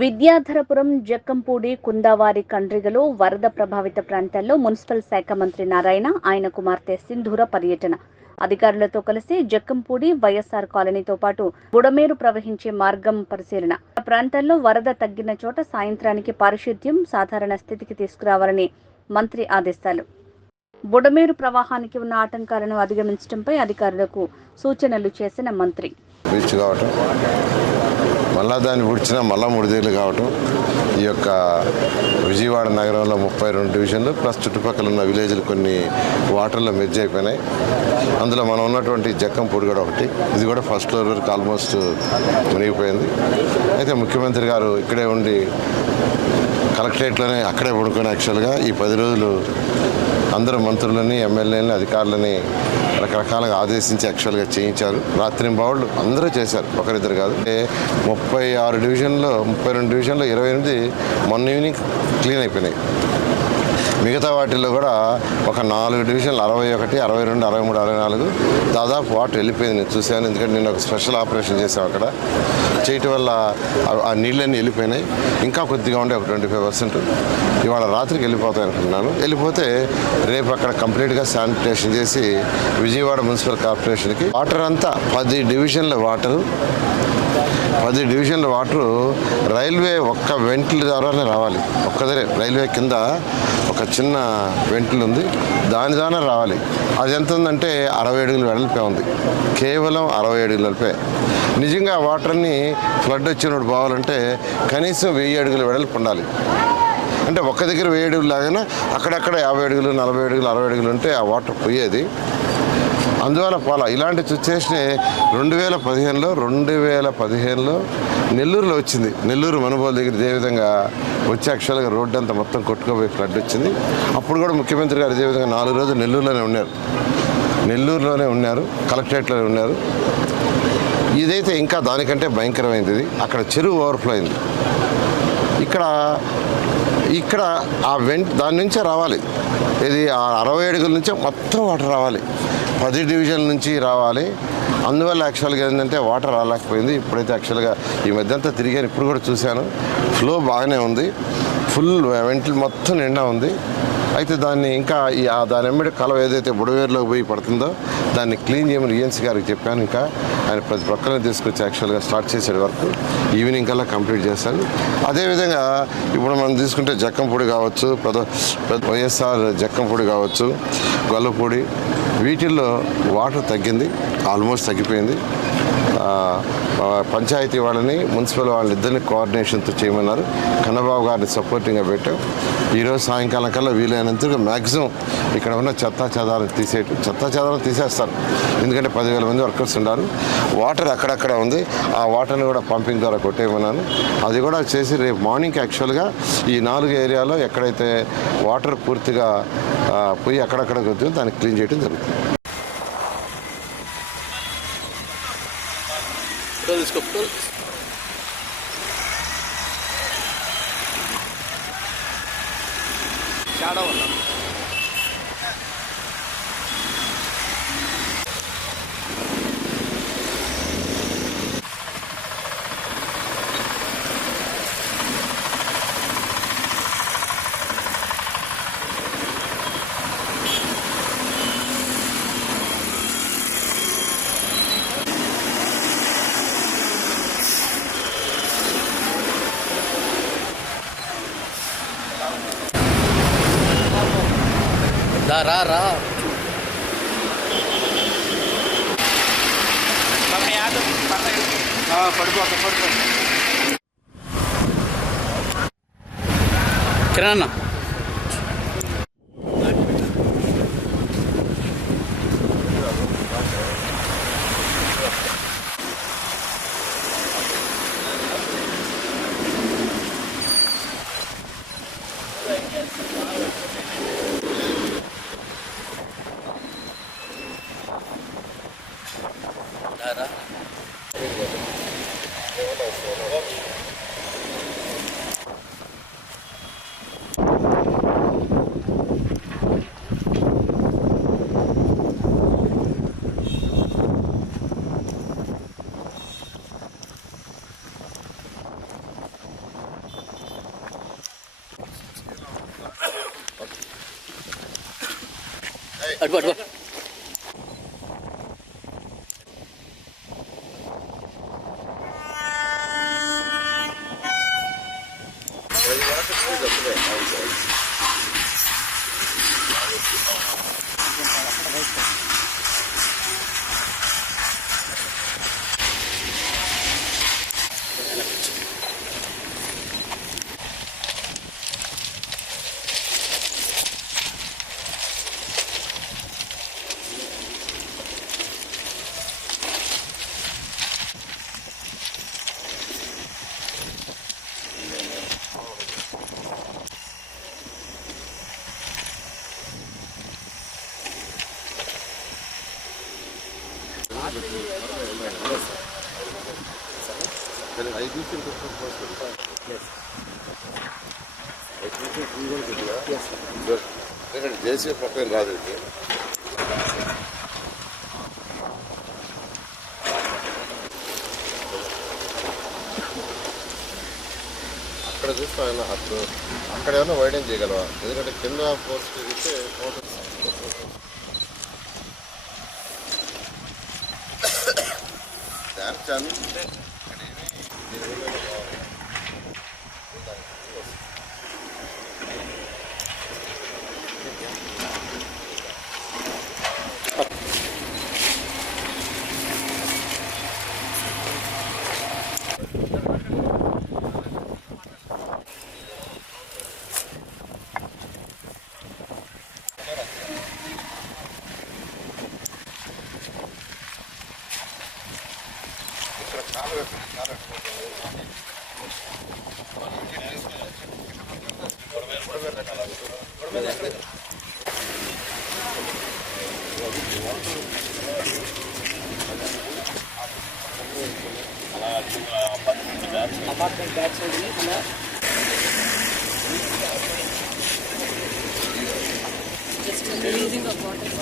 విద్యాధరపురం, జక్కంపూడి, కుందావారి, కండ్రిగలో వరద ప్రభావిత ప్రాంతాల్లో మున్సిపల్ శాఖ మంత్రి నారాయణ, ఆయన కుమార్తె సింధూర పర్యటన. అధికారులతో కలిసి జక్కంపూడి, వైఎస్ఆర్ కాలనీతో పాటు బుడమేరు ప్రవహించే మార్గం పరిశీలన. ఆ ప్రాంతాల్లో వరద తగ్గిన చోట సాయంత్రానికి పారిశుద్ధ్యం సాధారణ స్థితికి తీసుకురావాలని మంత్రి ఆదేశాలు. బుడమేరు ప్రవాహానికి ఉన్న ఆటంకాలను అధిగమించడంపై అధికారులకు సూచనలు చేసిన మంత్రి. మళ్ళా దాన్ని పుడిచిన మళ్ళా 3 తేదీలు కావటం, ఈ యొక్క విజయవాడ నగరంలో 32 డివిజన్లు ప్లస్ చుట్టుపక్కల ఉన్న విలేజ్లు కొన్ని వాటర్లో మెర్జ్ అయిపోయినాయి. అందులో మనం ఉన్నటువంటి జక్కంపూడి కూడా ఒకటి, ఇది కూడా ఫస్ట్ ఫ్లోర్ వరకు ఆల్మోస్ట్ మునిగిపోయింది. అయితే ముఖ్యమంత్రి గారు ఇక్కడే ఉండి కలెక్టరేట్లోనే అక్కడే పడుకొని యాక్చువల్గా ఈ 10 రోజులు అందరూ మంత్రులని, ఎమ్మెల్యేలని, అధికారులని రకరకాలుగా ఆదేశించి యాక్చువల్గా చేయించారు. రాత్రింబావుళ్ళు అందరూ చేశారు, ఒకరిద్దరు కాదు. 32 డివిజన్లో 28 మొన్న ఈవినింగ్ క్లీన్ అయిపోయినాయి. మిగతా వాటిల్లో కూడా ఒక 4 డివిజన్లు 61, 62, 63, 64 దాదాపు వాటర్ వెళ్ళిపోయింది. నేను చూశాను, ఎందుకంటే నేను ఒక స్పెషల్ ఆపరేషన్ చేశాను అక్కడ. చేయటం వల్ల ఆ నీళ్ళన్నీ వెళ్ళిపోయినాయి. ఇంకా కొద్దిగా ఉండే ఒక 25% ఇవాళ రాత్రికి వెళ్ళిపోతాయి అనుకుంటున్నాను. వెళ్ళిపోతే రేపు అక్కడ కంప్లీట్గా శానిటేషన్ చేసి విజయవాడ మున్సిపల్ కార్పొరేషన్కి వాటర్ అంతా 10 డివిజన్ల వాటరు రైల్వే ఒక్క వెంటిల్ ద్వారానే రావాలి. ఒక్కదరే రైల్వే కింద ఒక చిన్న వెంటిల్ ఉంది, దాని ద్వారా రావాలి. అది ఎంత ఉందంటే 60 అడుగులు వెడల్పే ఉంది, కేవలం 60 అడుగుల వెడల్పే. నిజంగా వాటర్ని ఫ్లడ్ వచ్చినప్పుడు పోవాలంటే కనీసం 1000 అడుగులు వెడల్పు ఉండాలి. అంటే ఒక్క దగ్గర 1000 అడుగులు లాగానే అక్కడక్కడ 50 అడుగులు, 40 అడుగులు, 60 అడుగులు ఉంటే ఆ వాటర్ పోయేది. అందువల్ల పోలా. ఇలాంటి సిచ్యువేషన్ 2015లో నెల్లూరులో వచ్చింది. నెల్లూరు మనుబోలు దగ్గర ఇదే విధంగా వచ్చి యాక్చువల్గా రోడ్డు అంతా మొత్తం కొట్టుకోపోయి ఫ్లడ్ వచ్చింది. అప్పుడు కూడా ముఖ్యమంత్రి గారు ఇదే విధంగా 4 రోజులు నెల్లూరులోనే ఉన్నారు, కలెక్టరేట్లోనే ఉన్నారు. ఇదైతే ఇంకా దానికంటే భయంకరమైనది. అక్కడ చెరువు ఓవర్ఫ్లో అయింది. ఇక్కడ ఆ దాని నుంచే రావాలి. ఇది 60 అడుగుల నుంచే మొత్తం వాటర్ రావాలి, 10 డివిజన్ల నుంచి రావాలి. అందువల్ల యాక్చువల్గా ఏంటంటే వాటర్ రాలేకపోయింది. ఇప్పుడైతే యాక్చువల్గా ఈ మధ్య అంతా తిరిగాను, ఇప్పుడు కూడా చూశాను, ఫ్లో బాగానే ఉంది, ఫుల్ వెంటిల్ మొత్తం నిండా ఉంది. అయితే దాన్ని ఇంకా దాని ఎమ్మడి కాలువ ఏదైతే బుడవేరులోకి పోయి పడుతుందో దాన్ని క్లీన్ చేయమని ఈఎన్సీ గారికి చెప్పాను. ఇంకా ఆయన ప్రతి ప్రక్కనే తీసుకొచ్చి యాక్చువల్గా స్టార్ట్ చేసే వరకు ఈవినింగ్ కల్లా కంప్లీట్ చేస్తాను. అదేవిధంగా ఇప్పుడు మనం తీసుకుంటే జక్కంపూడి కావచ్చు, వైఎస్ఆర్ జక్కంపూడి కావచ్చు, గొల్లపూడి, వీటిల్లో వాటర్ తగ్గింది, ఆల్మోస్ట్ తగ్గిపోయింది. పంచాయతీ వాళ్ళని, మున్సిపల్ వాళ్ళిద్దరిని కోఆర్డినేషన్తో చేయమన్నారు. కన్నబాబు గారిని సపోర్టింగ్గా పెట్టాం. ఈరోజు సాయంకాలం కల్లా వీలైనంతగా మ్యాక్సిమం ఇక్కడ ఉన్న చెత్తా చెదారం తీసేస్తారు. ఎందుకంటే 10,000 మంది వర్కర్స్ ఉన్నారు. వాటర్ అక్కడక్కడ ఉంది, ఆ వాటర్ని కూడా పంపింగ్ ద్వారా కొట్టేయమన్నాను. అది కూడా చేసి రేపు మార్నింగ్ యాక్చువల్గా ఈ 4 ఏరియాలో ఎక్కడైతే వాటర్ పూర్తిగా పోయి అక్కడక్కడ కొద్దిగా దాన్ని క్లీన్ చేయడం జరుగుతుంది. రా కిరణ్ రా అటు అటు జేసీ పక్కన రాదు. అక్కడ చూస్తా అక్కడ ఏమైనా వైడెన్ చేయగలవా? ఎందుకంటే కింద ఫోర్స్ తిరిగితే దాచాను. అపార్ట్మెంట్ బ్యాక్ సైడ్ అలా జస్ట్ రిలీజింగ్ ఆఫ్ వాటర్.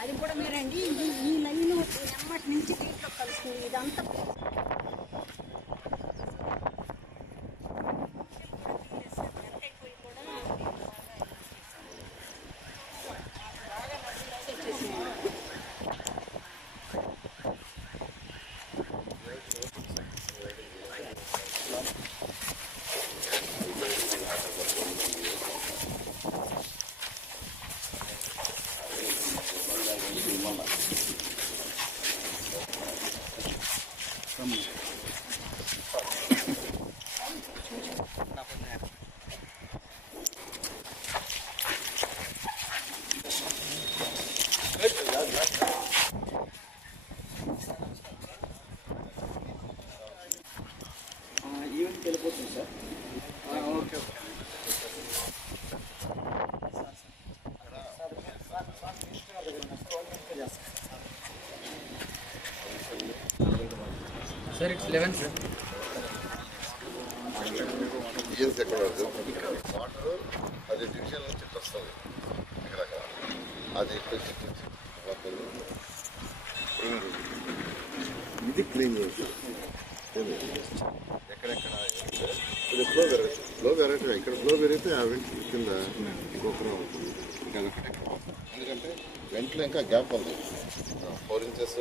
అది కూడా మీరండి ఈ లైన్ ఎమ్మటి నుంచి దీంట్లో కలుస్తుంది ఇదంతా. ఈవెంట్కి వెళ్ళిపోతుంది sir. Okay okay. Sir it's 11 sir. ఈయన్స్ ఎక్కడ వాటర్ అది డివిజన్ నుంచి వస్తుంది ఇక్కడ అది ఇది క్లీన్ చేస్తాం. ఎక్కడెక్కడ ఇది ఫ్లో పెరగటం ఇక్కడ ఫ్లో పెరిగితే ఆ వెంట కింద ఇంకొకరు అవుతుంది. ఇంకా ఎందుకంటే వెంటలో ఇంకా గ్యాప్ ఉంది 4 inches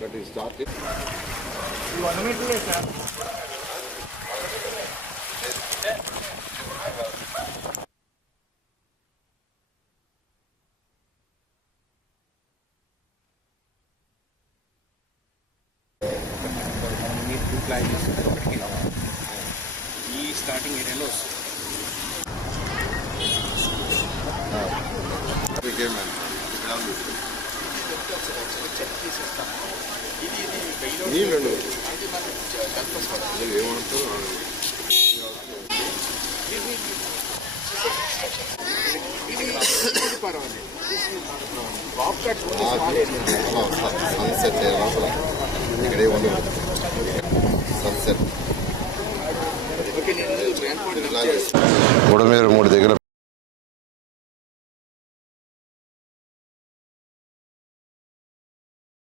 బట్ ఈ స్టార్ట్ ప్లాన్ చేస్తుంది ఒకటికి ఈ స్టార్టింగ్ ఏరియాలో వస్తుంది. నీళ్ళు ఏమంటారు సన్సెట్ లోపల ఇక్కడే ఉండదు. సన్సెట్ 3 దగ్గర